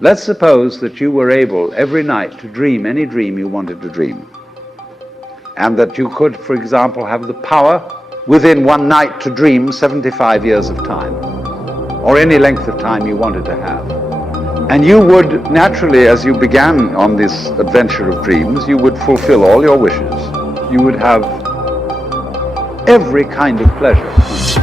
Let's suppose that you were able every night to dream any dream you wanted to dream, and that you could, for example, have the power within one night to dream 75 years of time, or any length of time you wanted to have. And you would naturally, as you began on this adventure of dreams, you would fulfill all your wishes. You would have every kind of pleasure.